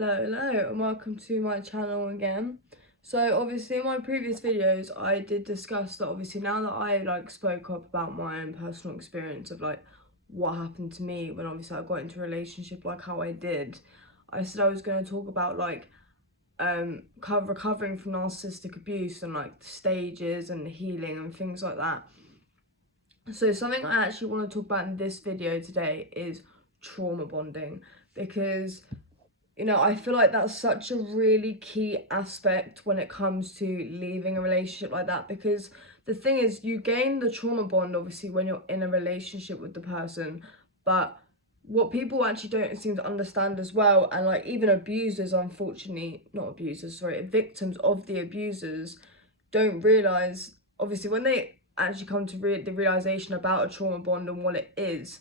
Hello, and welcome to my channel again. So obviously in my previous videos I did discuss that obviously now that I spoke up about my own personal experience of what happened to me when obviously I got into a relationship how I did, I said I was going to talk about recovering from narcissistic abuse and the stages and the healing and things like that. So something I actually want to talk about in this video today is trauma bonding, because I feel like that's such a really key aspect when it comes to leaving a relationship like that, because the thing is, you gain the trauma bond obviously when you're in a relationship with the person, but what people actually don't seem to understand as well, and even abusers, unfortunately, not abusers, sorry, victims of the abusers don't realize, obviously, when they actually come to the realization about a trauma bond and what it is,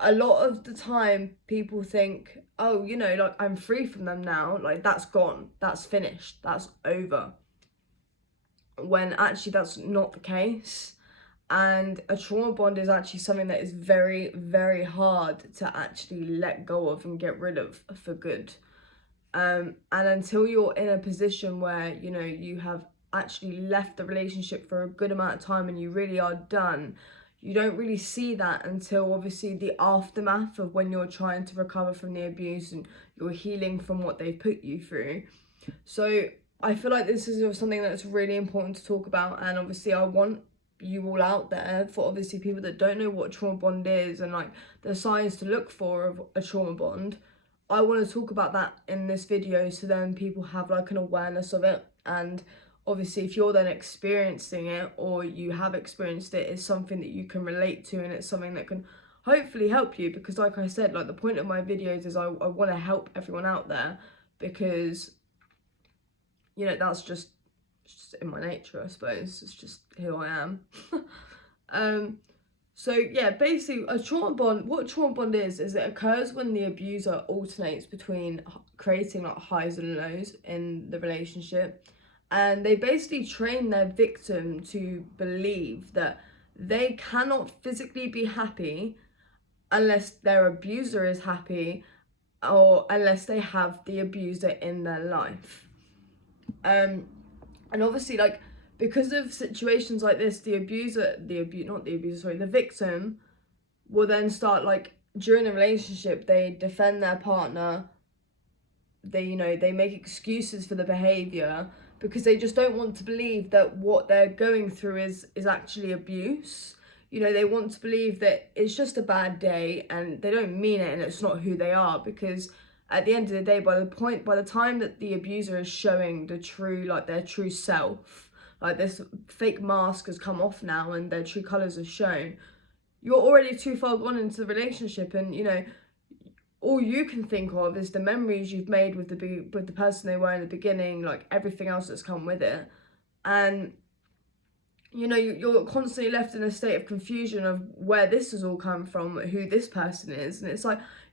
a lot of the time people think, oh, I'm free from them now, that's gone, that's finished, that's over, when actually that's not the case. And a trauma bond is actually something that is very, very hard to actually let go of and get rid of for good. And until you're in a position where you have actually left the relationship for a good amount of time and you really are done, you don't really see that until obviously the aftermath of when you're trying to recover from the abuse and you're healing from what they've put you through. So I feel like this is something that's really important to talk about, and obviously I want you all out there, for obviously people that don't know what trauma bond is and the signs to look for of a trauma bond. I want to talk about that in this video, so then people have an awareness of it, and obviously if you're then experiencing it or you have experienced it, it's something that you can relate to, and it's something that can hopefully help you, because like I said, the point of my videos is I want to help everyone out there, because that's just in my nature, I suppose. It's just who I am. So yeah, basically a trauma bond, what a trauma bond is it occurs when the abuser alternates between creating highs and lows in the relationship, and they basically train their victim to believe that they cannot physically be happy unless their abuser is happy, or unless they have the abuser in their life. And obviously because of situations like this, the victim will then start during the relationship, they defend their partner, they make excuses for the behavior, because they just don't want to believe that what they're going through is actually abuse. They want to believe that it's just a bad day and they don't mean it and it's not who they are, because at the end of the day, by the time that the abuser is showing the true, their true self, this fake mask has come off now and their true colours are shown, you're already too far gone into the relationship, and all you can think of is the memories you've made with the person they were in the beginning, everything else that's come with it, and you're constantly left in a state of confusion of where this has all come from, who this person is, and it's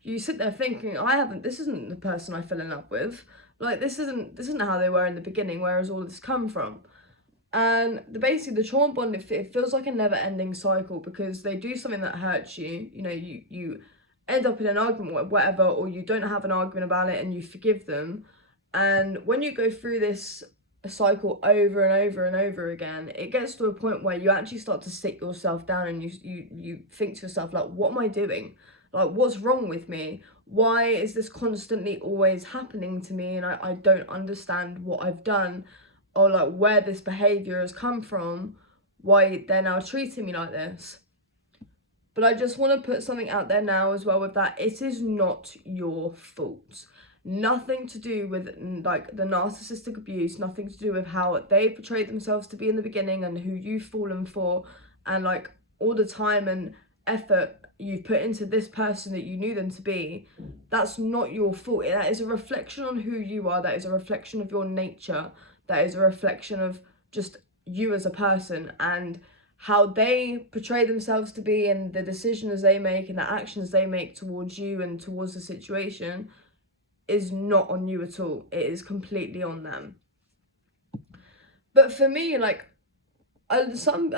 you sit there thinking, this isn't the person I fell in love with, this isn't how they were in the beginning, where has all this come from? And basically the trauma bond, it feels like a never-ending cycle, because they do something that hurts you, you end up in an argument or whatever, or you don't have an argument about it and you forgive them, and when you go through this cycle over and over and over again, it gets to a point where you actually start to sit yourself down and you think to yourself, what am I doing? What's wrong with me? Why is this constantly always happening to me, and I don't understand what I've done, or where this behavior has come from, why they're now treating me like this. But I just want to put something out there now as well with that. It is not your fault. Nothing to do with the narcissistic abuse, nothing to do with how they portrayed themselves to be in the beginning and who you've fallen for, and all the time and effort you've put into this person that you knew them to be. That's not your fault. That is a reflection on who you are. That is a reflection of your nature. That is a reflection of just you as a person, and how they portray themselves to be, and the decisions they make and the actions they make towards you and towards the situation is not on you at all. It is completely on them. But for me, some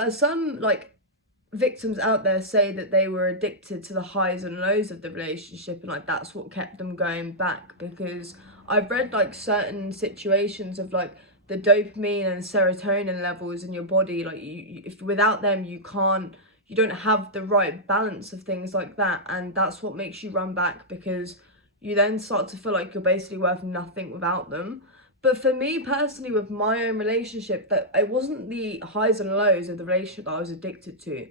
victims out there say that they were addicted to the highs and lows of the relationship, and like that's what kept them going back. Because I've read like certain situations of like the dopamine and serotonin levels in your body, like if without them you don't have the right balance of things like that, and that's what makes you run back, because you then start to feel like you're basically worth nothing without them. But for me personally, with my own relationship, that it wasn't the highs and lows of the relationship that I was addicted to.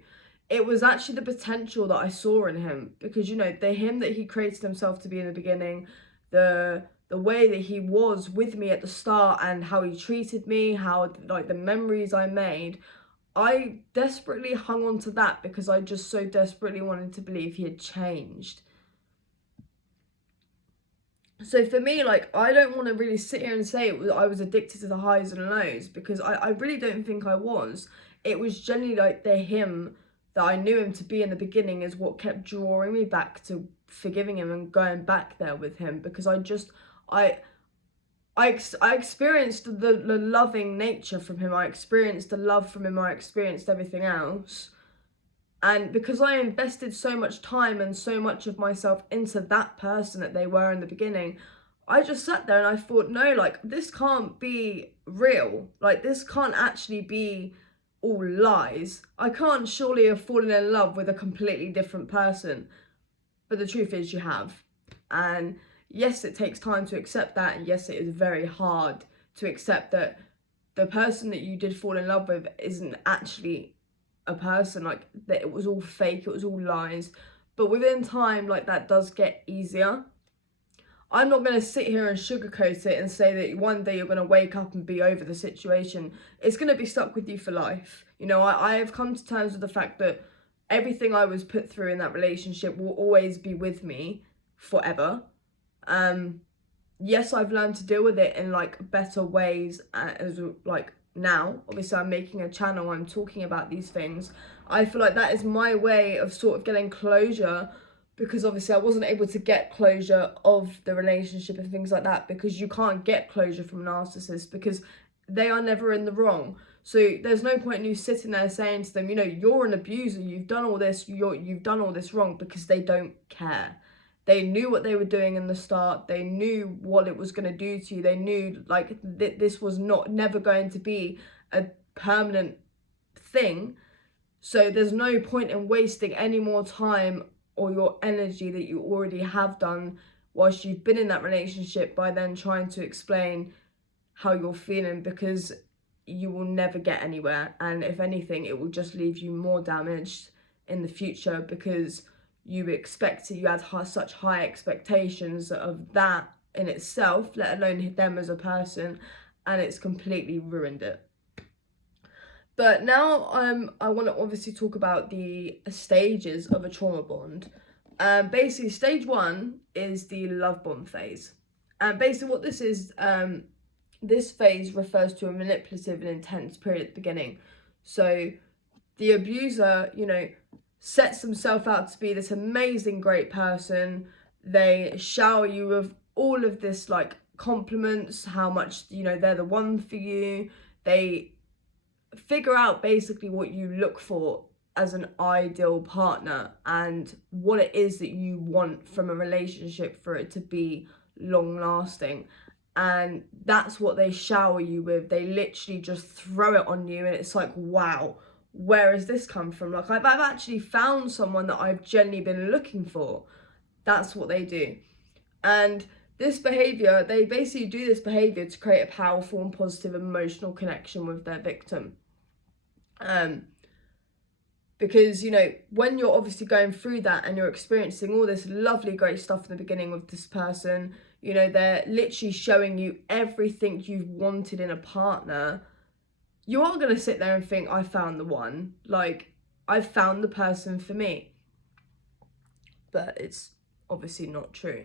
It was actually the potential that I saw in him, because the him that he created himself to be in the beginning, the way that he was with me at the start, and how he treated me, how like the memories I made, I desperately hung on to that because I just so desperately wanted to believe he had changed. So for me, like, I don't want to really sit here and say I was addicted to the highs and lows, because I really don't think I was. It was generally like the him that I knew him to be in the beginning is what kept drawing me back to forgiving him and going back there with him, because I experienced the loving nature from him. I experienced the love from him. I experienced everything else. And because I invested so much time and so much of myself into that person that they were in the beginning, I just sat there and I thought, no, like, this can't be real. Like, this can't actually be all lies. I can't surely have fallen in love with a completely different person. But the truth is, you have. And yes, it takes time to accept that. And yes, it is very hard to accept that the person that you did fall in love with isn't actually a person, like that it was all fake, it was all lies. But within time, like, that does get easier. I'm not going to sit here and sugarcoat it and say that one day you're going to wake up and be over the situation. It's going to be stuck with you for life. I have come to terms with the fact that everything I was put through in that relationship will always be with me forever. Yes, I've learned to deal with it in like better ways, as like now. Obviously, I'm making a channel, I'm talking about these things. I feel like that is my way of sort of getting closure, because obviously I wasn't able to get closure of the relationship and things like that, because you can't get closure from a narcissist, because they are never in the wrong. So there's no point in you sitting there saying to them, you're an abuser, you've done all this, you've done all this wrong, because they don't care. They knew what they were doing in the start. They knew what it was going to do to you. They knew like this was never going to be a permanent thing. So there's no point in wasting any more time or your energy that you already have done whilst you've been in that relationship by then trying to explain how you're feeling, because you will never get anywhere. And if anything, it will just leave you more damaged in the future, because you had such high expectations of that in itself, let alone them as a person, and it's completely ruined it. But now I want to obviously talk about the stages of a trauma bond. Basically, stage 1 is the love bomb phase. And basically what this is, this phase refers to a manipulative and intense period at the beginning. So the abuser, sets themselves out to be this amazing, great person. They shower you with all of this, like, compliments, how much, they're the one for you. They figure out basically what you look for as an ideal partner and what it is that you want from a relationship for it to be long lasting. And that's what they shower you with. They literally just throw it on you, and it's like, wow, where has this come from? Like, I've actually found someone that I've genuinely been looking for. That's what they do. And this behaviour, they basically do this behaviour to create a powerful and positive emotional connection with their victim. Because, when you're obviously going through that and you're experiencing all this lovely, great stuff in the beginning with this person, they're literally showing you everything you've wanted in a partner, you are going to sit there and think, I found the one. Like, I've found the person for me. But it's obviously not true.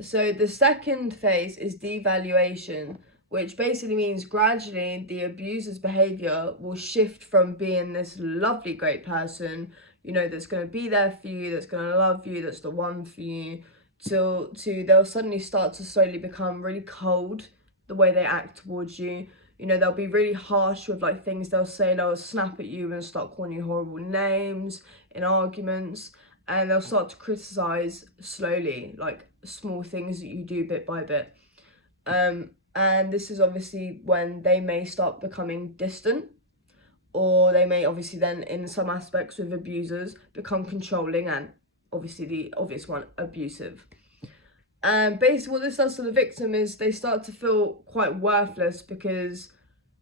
So the second phase is devaluation, which basically means gradually the abuser's behaviour will shift from being this lovely, great person, that's going to be there for you, that's going to love you, that's the one for you, to they'll suddenly start to slowly become really cold, the way they act towards you. You know, they'll be really harsh with like things they'll say. They'll snap at you and start calling you horrible names in arguments, and they'll start to criticize slowly, like small things that you do bit by bit. And this is obviously when they may start becoming distant, or they may obviously then, in some aspects with abusers, become controlling, and obviously the obvious one, abusive. And basically what this does to the victim is they start to feel quite worthless because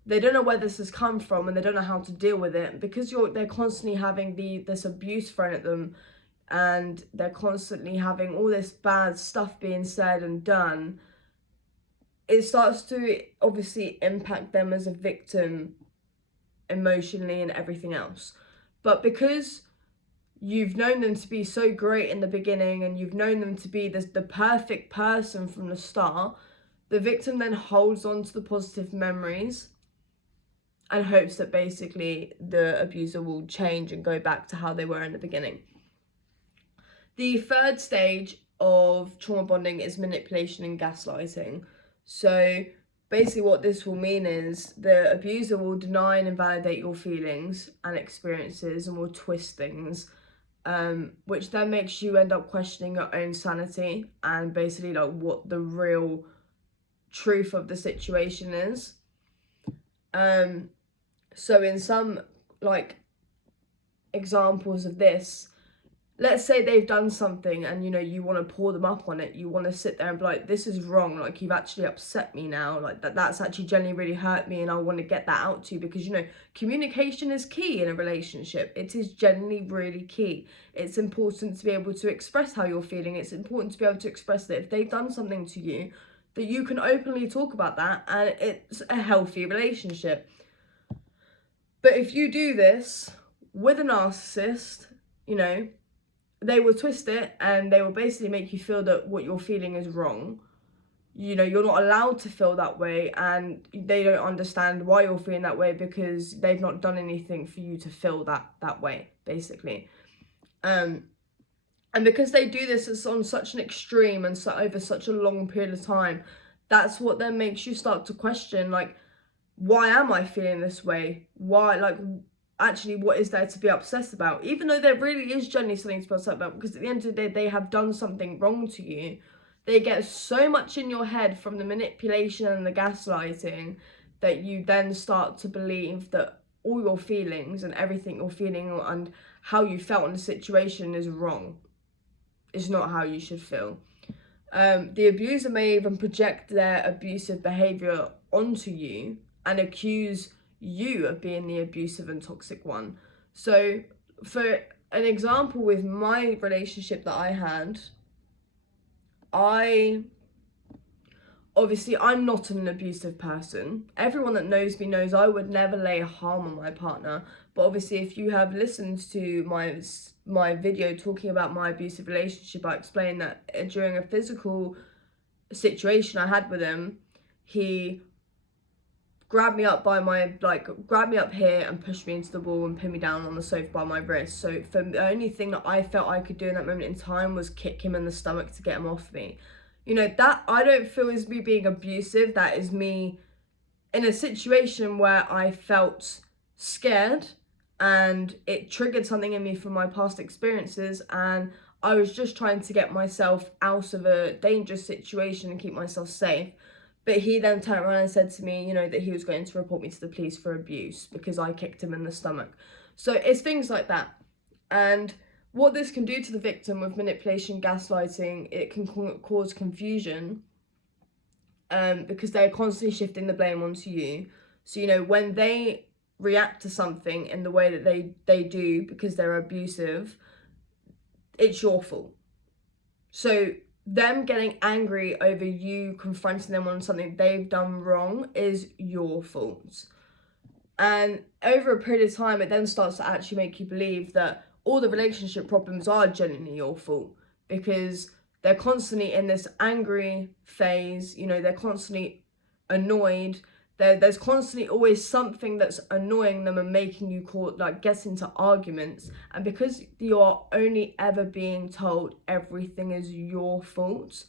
they don't know where this has come from and they don't know how to deal with it. Because they're constantly having this abuse thrown at them, and they're constantly having all this bad stuff being said and done, it starts to obviously impact them as a victim emotionally and everything else. But because you've known them to be so great in the beginning and you've known them to be the perfect person from the start, the victim then holds on to the positive memories and hopes that basically the abuser will change and go back to how they were in the beginning. The third stage of trauma bonding is manipulation and gaslighting. So basically what this will mean is the abuser will deny and invalidate your feelings and experiences and will twist things, which then makes you end up questioning your own sanity and basically like what the real truth of the situation is. So in some like examples of this, let's say they've done something and, you know, you want to pour them up on it. You want to sit there and be like, this is wrong. Like, you've actually upset me now. Like, that's actually genuinely really hurt me, and I want to get that out to you because, you know, communication is key in a relationship. It is genuinely really key. It's important to be able to express how you're feeling. It's important to be able to express that if they've done something to you, that you can openly talk about that, and it's a healthy relationship. But if you do this with a narcissist, you know, they will twist it and they will basically make you feel that what you're feeling is wrong. You know, you're not allowed to feel that way, and they don't understand why you're feeling that way because they've not done anything for you to feel that way, basically. And because they do this on such an extreme and so over such a long period of time, that's what then makes you start to question, like, why am I feeling this way? Why, like, actually, what is there to be obsessed about? Even though there really is generally something to be upset about, because at the end of the day, they have done something wrong to you. They get so much in your head from the manipulation and the gaslighting that you then start to believe that all your feelings and everything you're feeling and how you felt in the situation is wrong. It's not how you should feel. The abuser may even project their abusive behavior onto you and accuse you of being the abusive and toxic one. So for an example with my relationship that I had, I'm not an abusive person. Everyone that knows me knows I would never lay harm on my partner. But obviously, if you have listened to my video talking about my abusive relationship, I explained that during a physical situation I had with him, he grabbed me up here and pushed me into the wall and pinned me down on the sofa by my wrist. So the only thing that I felt I could do in that moment in time was kick him in the stomach to get him off me. You know, that I don't feel is me being abusive. That is me in a situation where I felt scared and it triggered something in me from my past experiences, and I was just trying to get myself out of a dangerous situation and keep myself safe. But he then turned around and said to me, you know, that he was going to report me to the police for abuse because I kicked him in the stomach. So it's things like that. And what this can do to the victim with manipulation, gaslighting, it can cause confusion because they're constantly shifting the blame onto you. So, you know, when they react to something in the way that they do because they're abusive, it's your fault. So them getting angry over you confronting them on something they've done wrong is your fault. And over a period of time, it then starts to actually make you believe that all the relationship problems are genuinely your fault because they're constantly in this angry phase. You know, they're constantly annoyed. There's constantly always something that's annoying them and making you get into arguments. And because you're only ever being told everything is your fault,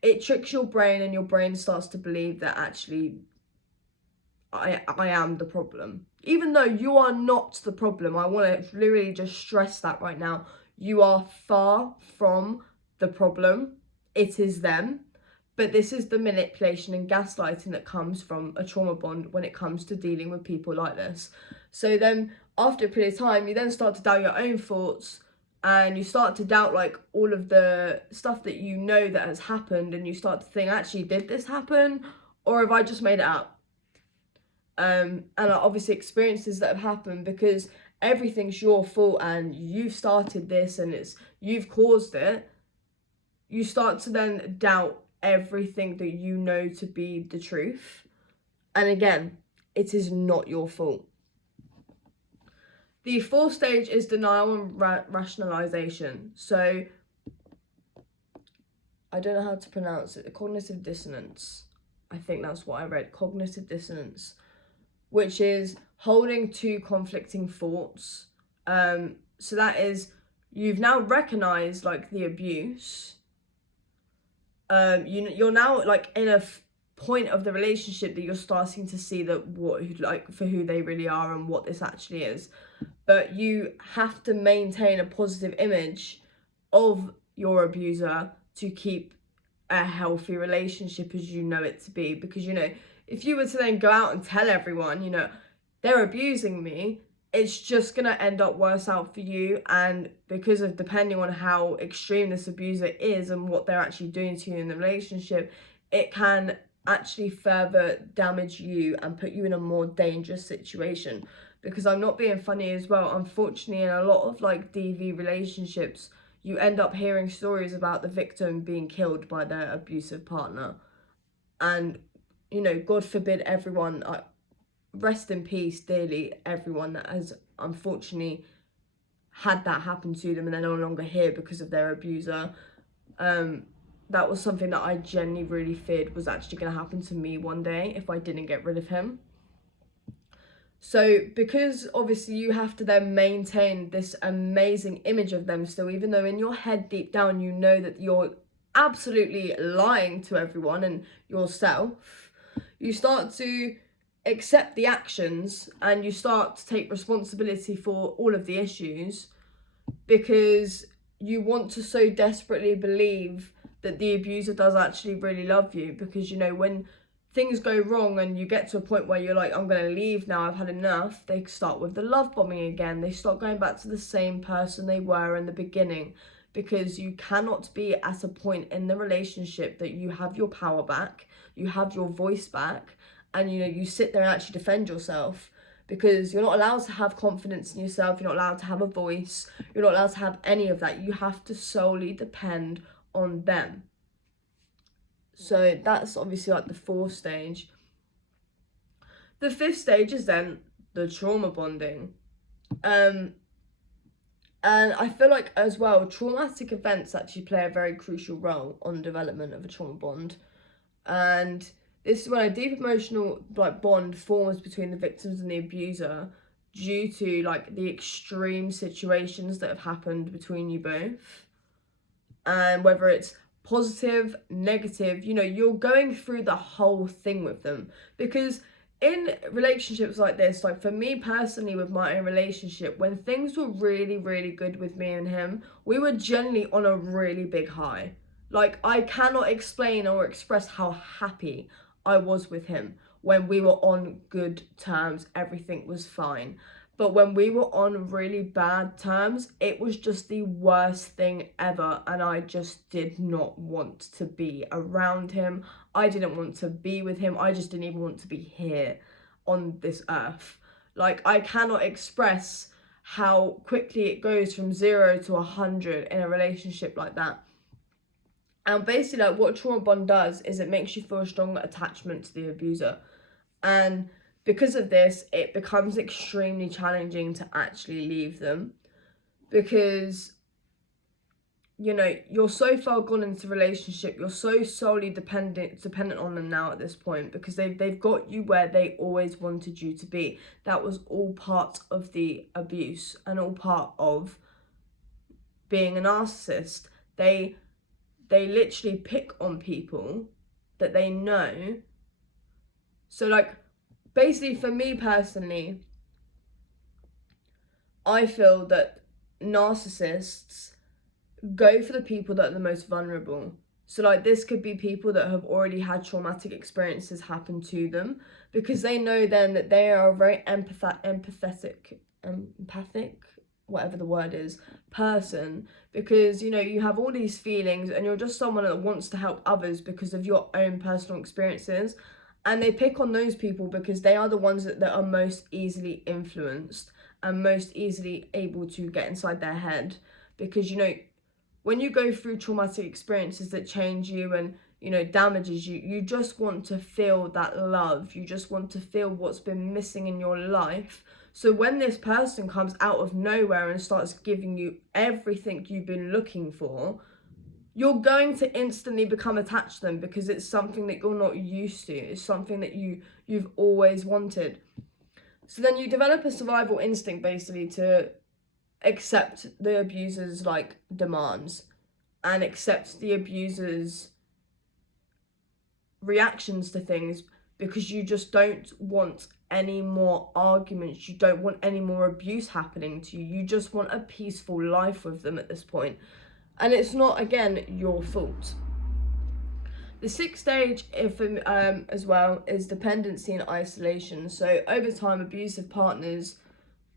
it tricks your brain, and your brain starts to believe that actually I am the problem. Even though you are not the problem, I want to literally just stress that right now. You are far from the problem. It is them. But this is the manipulation and gaslighting that comes from a trauma bond when it comes to dealing with people like this. So then after a period of time, you then start to doubt your own thoughts, and you start to doubt like all of the stuff that you know that has happened, and you start to think, actually, did this happen, or have I just made it up? And obviously experiences that have happened, because everything's your fault and you've started this and you've caused it. You start to then doubt everything that you know to be the truth. And again, it is not your fault. The fourth stage is denial and rationalization. So I don't know how to pronounce it. Cognitive dissonance. I think that's what I read. Cognitive dissonance, which is holding two conflicting thoughts. So that is, you've now recognized like the abuse. You're now like in a point of the relationship that you're starting to see that for who they really are and what this actually is. But you have to maintain a positive image of your abuser to keep a healthy relationship as you know it to be. Because, you know, if you were to then go out and tell everyone, you know, they're abusing me, it's just going to end up worse out for you. And because of, depending on how extreme this abuser is and what they're actually doing to you in the relationship, it can actually further damage you and put you in a more dangerous situation. Because I'm not being funny as well, unfortunately, in a lot of like DV relationships, you end up hearing stories about the victim being killed by their abusive partner. And, you know, God forbid everyone, rest in peace dearly, everyone that has unfortunately had that happen to them and they're no longer here because of their abuser. That was something that I genuinely really feared was actually going to happen to me one day if I didn't get rid of him. So because obviously you have to then maintain this amazing image of them still, even though in your head deep down you know that you're absolutely lying to everyone and yourself, you start to accept the actions and you start to take responsibility for all of the issues, because you want to so desperately believe that the abuser does actually really love you. Because, you know, when things go wrong and you get to a point where you're like, I'm going to leave now, I've had enough, they start with the love bombing again. They start going back to the same person they were in the beginning, because you cannot be at a point in the relationship that you have your power back, you have your voice back, and, you know, you sit there and actually defend yourself. Because you're not allowed to have confidence in yourself, you're not allowed to have a voice, you're not allowed to have any of that. You have to solely depend on them. So that's obviously like the fourth stage. The fifth stage is then the trauma bonding. And I feel like as well, traumatic events actually play a very crucial role on the development of a trauma bond. And this is when a deep emotional like bond forms between the victims and the abuser due to like the extreme situations that have happened between you both. And whether it's positive, negative, you know, you're going through the whole thing with them. Because in relationships like this, like for me personally with my own relationship, when things were really, really good with me and him, we were generally on a really big high. Like, I cannot explain or express how happy I was with him when we were on good terms, everything was fine. But when we were on really bad terms, it was just the worst thing ever. And I just did not want to be around him. I didn't want to be with him. I just didn't even want to be here on this earth. Like, I cannot express how quickly it goes from 0 to 100 in a relationship like that. And basically, like, what a trauma bond does is it makes you feel a stronger attachment to the abuser. And because of this, it becomes extremely challenging to actually leave them. Because, you know, you're so far gone into the relationship, you're so solely dependent on them now at this point, because they've got you where they always wanted you to be. That was all part of the abuse and all part of being a narcissist. They literally pick on people that they know. So like, basically, for me personally, I feel that narcissists go for the people that are the most vulnerable. So, like, this could be people that have already had traumatic experiences happen to them, because they know then that they are a very empathic, whatever the word is, person. Because, you know, you have all these feelings and you're just someone that wants to help others because of your own personal experiences. And they pick on those people because they are the ones that are most easily influenced and most easily able to get inside their head. Because, you know, when you go through traumatic experiences that change you and, you know, damages you, you just want to feel that love. You just want to feel what's been missing in your life. So when this person comes out of nowhere and starts giving you everything you've been looking for, you're going to instantly become attached to them, because it's something that you're not used to. It's something that you've always wanted. So then you develop a survival instinct, basically, to accept the abuser's, like, demands and accept the abuser's reactions to things, because you just don't want any more arguments. You don't want any more abuse happening to you. You just want a peaceful life with them at this point. And it's not, again, your fault. The sixth stage, as well, is dependency and isolation. So over time, abusive partners,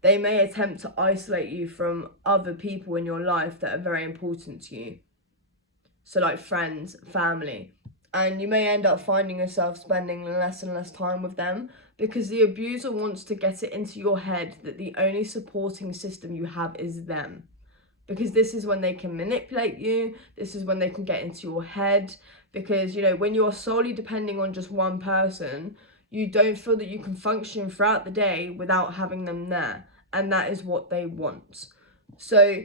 they may attempt to isolate you from other people in your life that are very important to you. So like friends, family. And you may end up finding yourself spending less and less time with them, because the abuser wants to get it into your head that the only supporting system you have is them. Because this is when they can manipulate you. This is when they can get into your head. Because, you know, when you're solely depending on just one person, you don't feel that you can function throughout the day without having them there. And that is what they want. So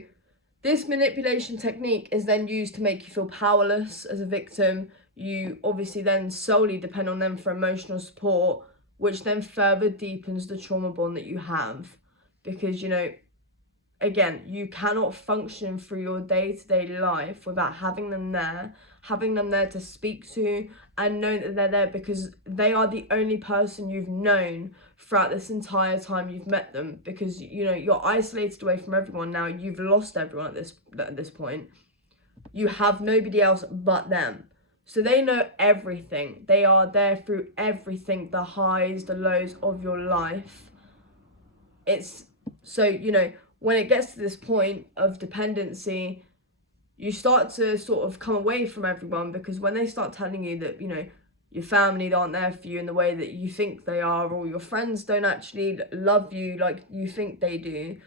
this manipulation technique is then used to make you feel powerless as a victim. You obviously then solely depend on them for emotional support, which then further deepens the trauma bond that you have. Because, you know, again, you cannot function through your day-to-day life without having them there to speak to, and know that they're there because they are the only person you've known throughout this entire time you've met them. Because, you know, you're isolated away from everyone now. You've lost everyone at this point. You have nobody else but them. So they know everything. They are there through everything, the highs, the lows of your life. It's so, you know, when it gets to this point of dependency, you start to sort of come away from everyone, because when they start telling you that, you know, your family aren't there for you in the way that you think they are, or your friends don't actually love you like you think they do,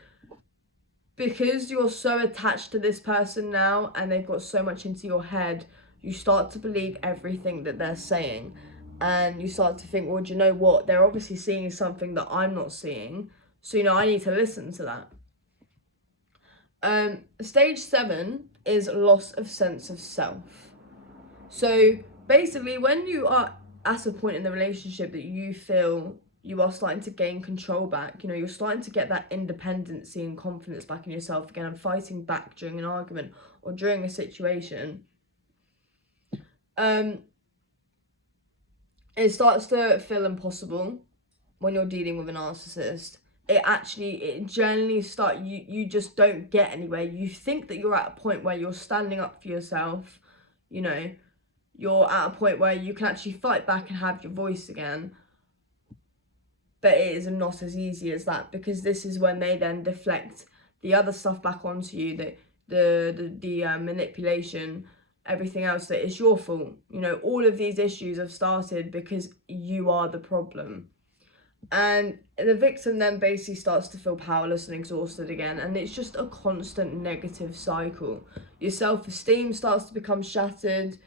because you're so attached to this person now and they've got so much into your head, you start to believe everything that they're saying. And you start to think, well, do you know what? They're obviously seeing something that I'm not seeing. So, you know, I need to listen to that. Stage 7 is loss of sense of self. So basically, when you are at a point in the relationship that you feel you are starting to gain control back, you know, you're starting to get that independency and confidence back in yourself again, and fighting back during an argument or during a situation, it starts to feel impossible when you're dealing with a narcissist. It generally you just don't get anywhere. You think that you're at a point where you're standing up for yourself, you know, you're at a point where you can actually fight back and have your voice again. But it is not as easy as that, because this is when they then deflect the other stuff back onto you, the manipulation, everything else, that it's your fault. You know, all of these issues have started because you are the problem. And the victim then basically starts to feel powerless and exhausted again, and it's just a constant negative cycle. Your self-esteem starts to become shattered,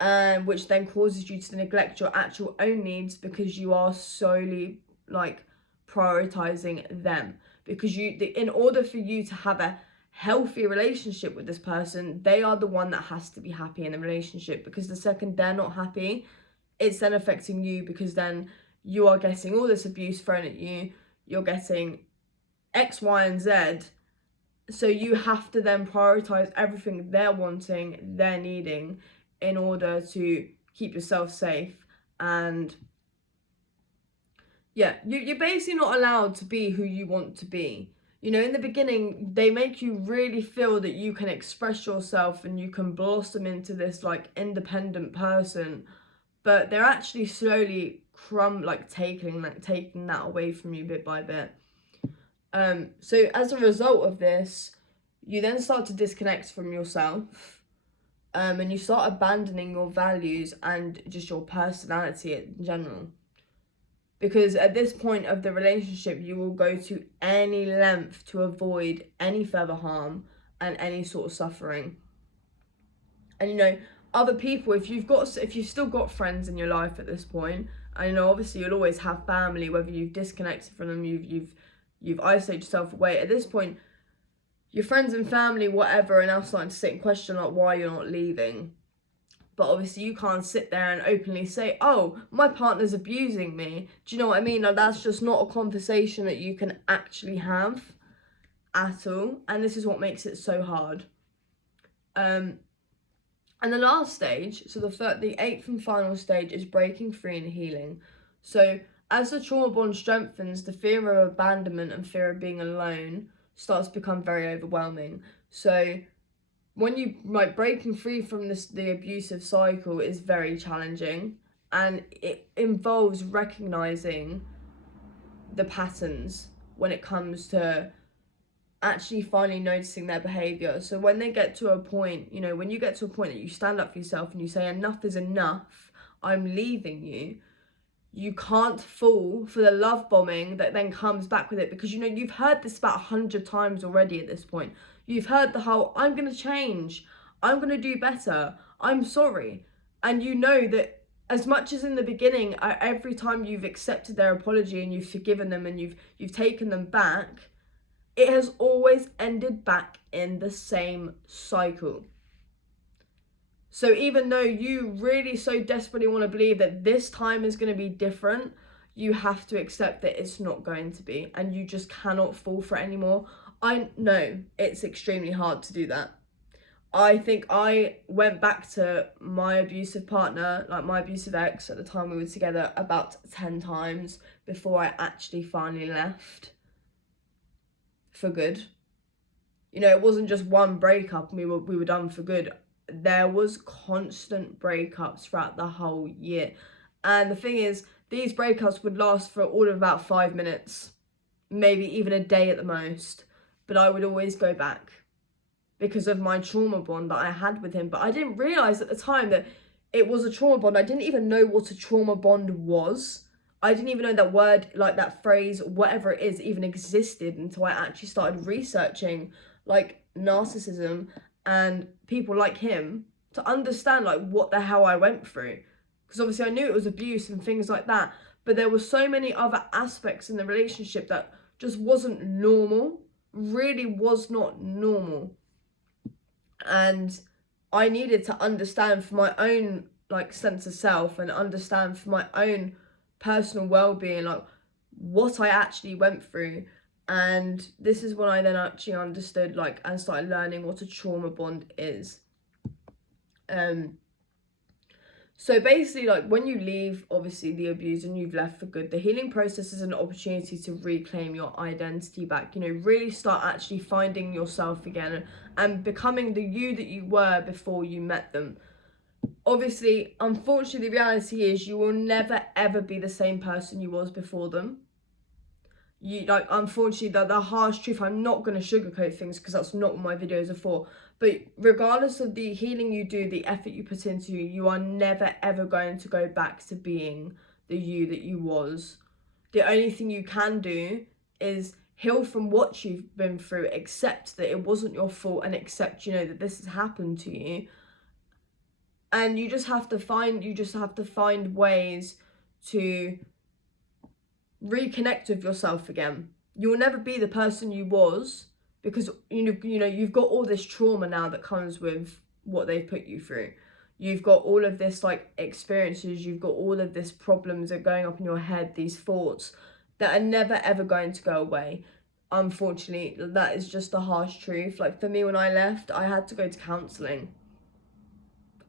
and which then causes you to neglect your actual own needs, because you are solely like prioritizing them. Because in order for you to have a healthy relationship with this person, they are the one that has to be happy in the relationship, because the second they're not happy, it's then affecting you, because then you are getting all this abuse thrown at you, you're getting X, Y, and Z. So you have to then prioritize everything they're wanting, they're needing, in order to keep yourself safe and, yeah, you're basically not allowed to be who you want to be. You know, in the beginning, they make you really feel that you can express yourself and you can blossom into this like independent person, but they're actually slowly taking that away from you bit by bit. So as a result of this, you then start to disconnect from yourself, and you start abandoning your values and just your personality in general. Because at this point of the relationship, you will go to any length to avoid any further harm and any sort of suffering. And you know, other people, if you've still got friends in your life at this point, and you know, obviously you'll always have family, whether you've disconnected from them, you've isolated yourself away. At this point, your friends and family, whatever, are now starting to sit and question like why you're not leaving. But obviously you can't sit there and openly say, oh, my partner's abusing me. Do you know what I mean? Like, that's just not a conversation that you can actually have at all. And this is what makes it so hard. And the last stage, so the eighth and final stage, is breaking free and healing. So as the trauma bond strengthens, the fear of abandonment and fear of being alone starts to become very overwhelming. So when you breaking free from the abusive cycle is very challenging, and it involves recognizing the patterns when it comes to actually finally noticing their behavior. So when they get to a point, you know, when you get to a point that you stand up for yourself and you say enough is enough, I'm leaving you, you can't fall for the love bombing that then comes back with it, because you know you've heard this about 100 times already at this point. You've heard the whole I'm gonna change, I'm gonna do better, I'm sorry. And you know that as much as in the beginning, every time you've accepted their apology and you've forgiven them and you've taken them back, it has always ended back in the same cycle. So even though you really so desperately want to believe that this time is going to be different, you have to accept that it's not going to be, and you just cannot fall for it anymore. I know it's extremely hard to do that. I think I went back to my abusive partner, like my abusive ex at the time we were together, about 10 times before I actually finally left for good. You know, it wasn't just one breakup and we were done for good. There was constant breakups throughout the whole year. And the thing is, these breakups would last for all of about 5 minutes, maybe even a day at the most. But I would always go back because of my trauma bond that I had with him. But I didn't realise at the time that it was a trauma bond. I didn't even know what a trauma bond was. I didn't even know that word, like that phrase, whatever it is, even existed until I actually started researching like narcissism and people like him to understand like what the hell I went through. Because obviously I knew it was abuse and things like that, but there were so many other aspects in the relationship that just wasn't normal, really was not normal. And I needed to understand for my own like sense of self and understand for my own personal well-being like what I actually went through. And this is when I then actually understood like and started learning what a trauma bond is. So basically, like when you leave obviously the abuse and you've left for good, the healing process is an opportunity to reclaim your identity back, you know, really start actually finding yourself again and becoming the you that you were before you met them. Obviously, unfortunately, the reality is you will never ever be the same person you was before them. You like, unfortunately, the harsh truth, I'm not going to sugarcoat things because that's not what my videos are for, but regardless of the healing you do, the effort you put into, you are never ever going to go back to being the you that you was. The only thing you can do is heal from what you've been through, accept that it wasn't your fault, and accept, you know, that this has happened to you. And you just have to find ways to reconnect with yourself again. You will never be the person you was because you know you've got all this trauma now that comes with what they've put you through. You've got all of this like experiences, you've got all of this problems that are going up in your head, these thoughts that are never ever going to go away. Unfortunately, that is just the harsh truth. Like for me, when I left, I had to go to counselling.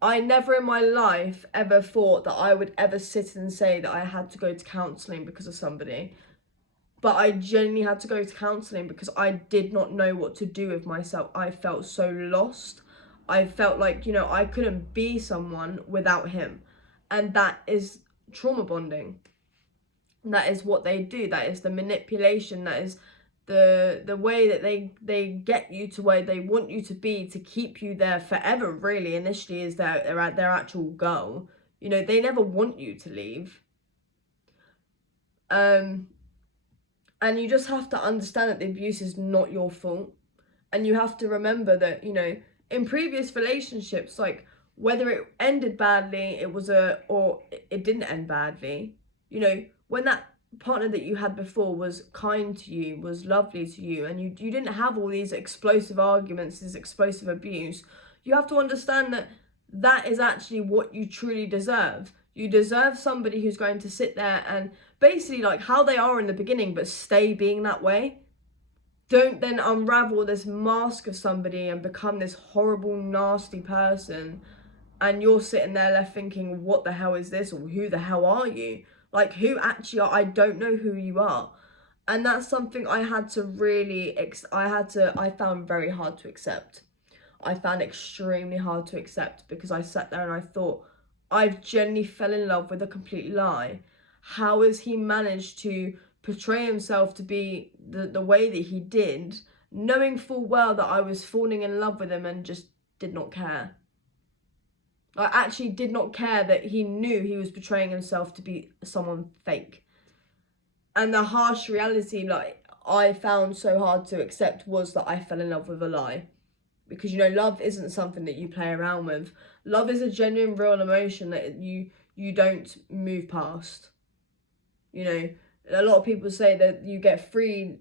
I never in my life ever thought that I would ever sit and say that I had to go to counselling because of somebody. But I genuinely had to go to counselling because I did not know what to do with myself. I felt so lost. I felt like, I couldn't be someone without him. And that is trauma bonding. That is what they do. That is the manipulation. That is the way that they get you to where they want you to be, to keep you there forever, really. Initially is their actual goal. They never want you to leave. And you just have to understand that the abuse is not your fault. And you have to remember that, in previous relationships, like, whether it ended badly, or it didn't end badly, when that partner that you had before was kind to you, was lovely to you, and you didn't have all these explosive arguments, this explosive abuse, you have to understand that that is actually what you truly deserve. You deserve somebody who's going to sit there and basically like how they are in the beginning, but stay being that way. Don't then unravel this mask of somebody and become this horrible, nasty person, and you're sitting there left thinking, what the hell is this? Or who the hell are you? Like, who actually are? I don't know who you are. And that's something I had to really, I found very hard to accept. I found extremely hard to accept because I sat there and I thought, I've genuinely fell in love with a complete lie. How has he managed to portray himself to be the way that he did, knowing full well that I was falling in love with him and just did not care? I actually did not care that he knew he was portraying himself to be someone fake. And the harsh reality, like, I found so hard to accept was that I fell in love with a lie. Because, love isn't something that you play around with. Love is a genuine, real emotion that you don't move past. A lot of people say that you get free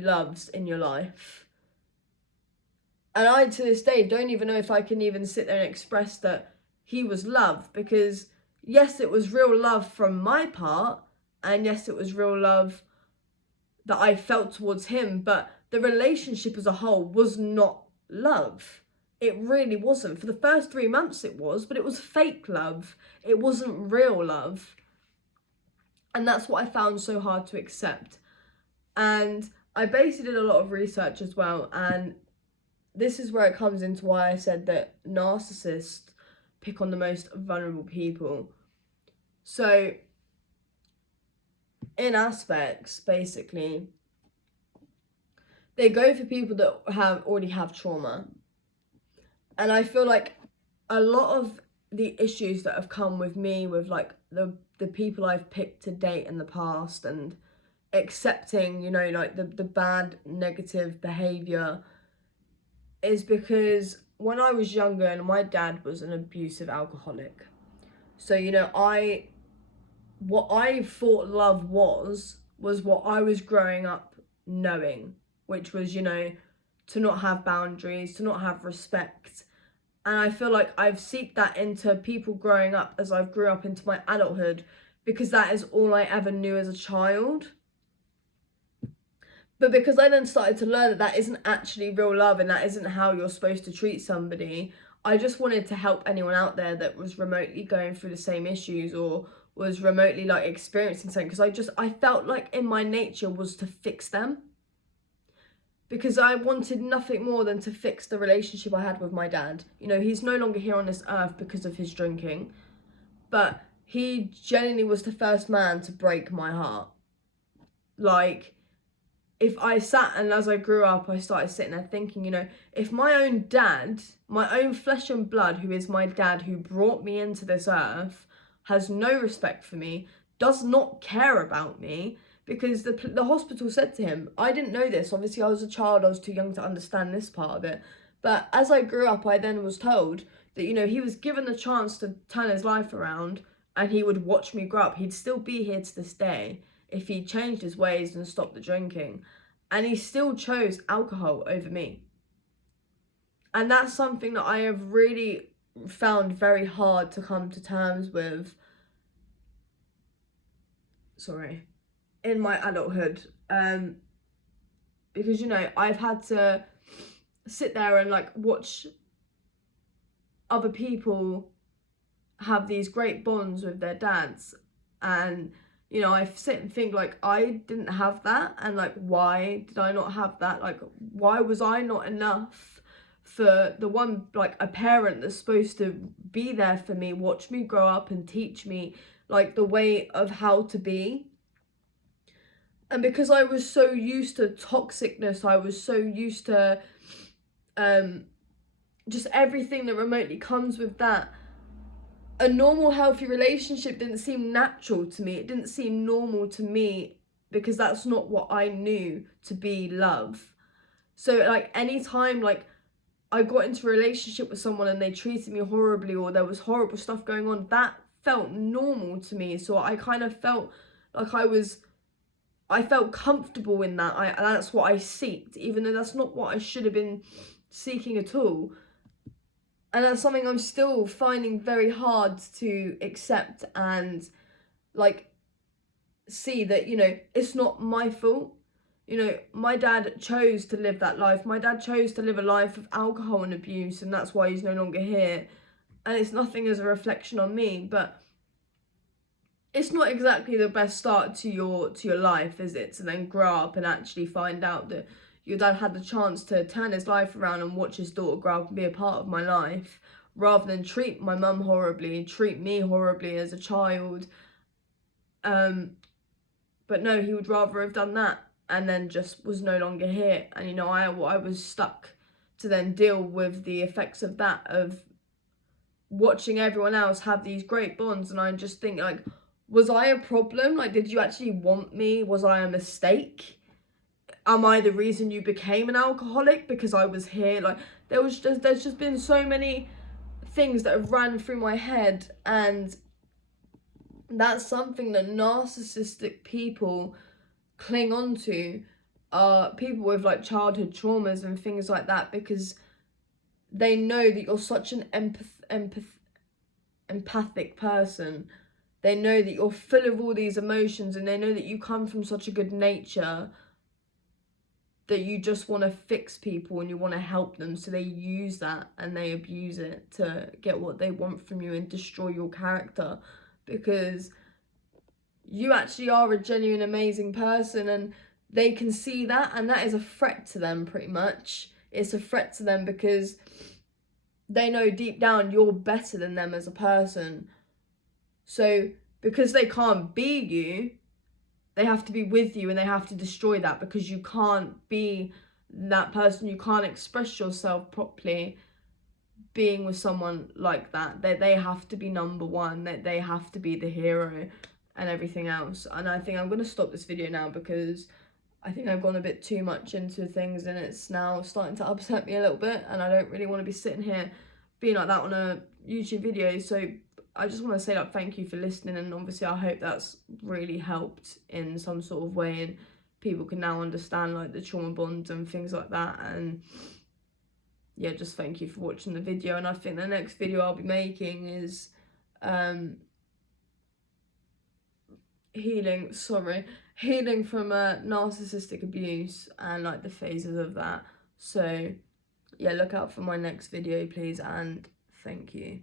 loves in your life. And I, to this day, don't even know if I can even sit there and express that he was love. Because, yes, it was real love from my part. And yes, it was real love that I felt towards him. But the relationship as a whole was not love. It really wasn't. For the first 3 months it was, but it was fake love. It wasn't real love. And that's what I found so hard to accept. And I basically did a lot of research as well. And this is where it comes into why I said that narcissists pick on the most vulnerable people. So, in aspects, basically, they go for people that already have trauma. And I feel like a lot of the issues that have come with me, with like the people I've picked to date in the past, and accepting, like the bad, negative behaviour, is because when I was younger and my dad was an abusive alcoholic. So, what I thought love was what I was growing up knowing, which was, to not have boundaries, to not have respect. And I feel like I've seeped that into people growing up as I've grew up into my adulthood, because that is all I ever knew as a child. But because I then started to learn that that isn't actually real love and that isn't how you're supposed to treat somebody, I just wanted to help anyone out there that was remotely going through the same issues or was remotely like experiencing something, because I felt like in my nature was to fix them. Because I wanted nothing more than to fix the relationship I had with my dad. He's no longer here on this earth because of his drinking, but he genuinely was the first man to break my heart. Like, if I sat and as I grew up, I started sitting there thinking, if my own dad, my own flesh and blood, who is my dad, who brought me into this earth, has no respect for me, does not care about me, because the hospital said to him, I didn't know this, obviously I was a child, I was too young to understand this part of it, but as I grew up, I then was told that, he was given the chance to turn his life around and he would watch me grow up. He'd still be here to this day if he changed his ways and stopped the drinking. And he still chose alcohol over me. And that's something that I have really found very hard to come to terms with, in my adulthood. Because, I've had to sit there and like watch other people have these great bonds with their dads, and you know, I sit and think like, I didn't have that, and like, why did I not have that? Like, why was I not enough for the one, like, a parent that's supposed to be there for me, watch me grow up and teach me like the way of how to be? And because I was so used to toxicness, I was so used to just everything that remotely comes with that, a normal healthy relationship didn't seem natural to me. It didn't seem normal to me, because that's not what I knew to be love. So like, anytime like I got into a relationship with someone and they treated me horribly, or there was horrible stuff going on, that felt normal to me. So I kind of felt like I felt comfortable in that. That's what I seeked, even though that's not what I should have been seeking at all. And that's something I'm still finding very hard to accept and like see that, you know, it's not my fault. You know, my dad chose to live that life. My dad chose to live a life of alcohol and abuse, and that's why he's no longer here. And it's nothing as a reflection on me, but it's not exactly the best start to your life, is it? To then grow up and actually find out that your dad had the chance to turn his life around and watch his daughter grow up and be a part of my life, rather than treat my mum horribly, treat me horribly as a child. But no, he would rather have done that, and then just was no longer here. And you know, I was stuck to then deal with the effects of that, of watching everyone else have these great bonds. And I just think like, was I a problem? Like, did you actually want me? Was I a mistake? Am I the reason you became an alcoholic because I was here? Like, there's just been so many things that have ran through my head, and that's something that narcissistic people cling on to, people with like childhood traumas and things like that, because they know that you're such an empathic person. They know that you're full of all these emotions, and they know that you come from such a good nature that you just want to fix people and you want to help them. So they use that and they abuse it to get what they want from you and destroy your character, because you actually are a genuine, amazing person, and they can see that, and that is a threat to them, pretty much. It's a threat to them because they know deep down you're better than them as a person. So because they can't be you, they have to be with you, and they have to destroy that, because you can't be that person. You can't express yourself properly being with someone like that. They have to be number one. They have to be the hero and everything else. And I think I'm going to stop this video now, because I think I've gone a bit too much into things, and it's now starting to upset me a little bit, and I don't really want to be sitting here being like that on a YouTube video. So I just want to say like, thank you for listening, and obviously I hope that's really helped in some sort of way, and people can now understand like the trauma bonds and things like that. And yeah, just thank you for watching the video. And I think the next video I'll be making is healing from narcissistic abuse and like the phases of that. So yeah, look out for my next video, please, and thank you.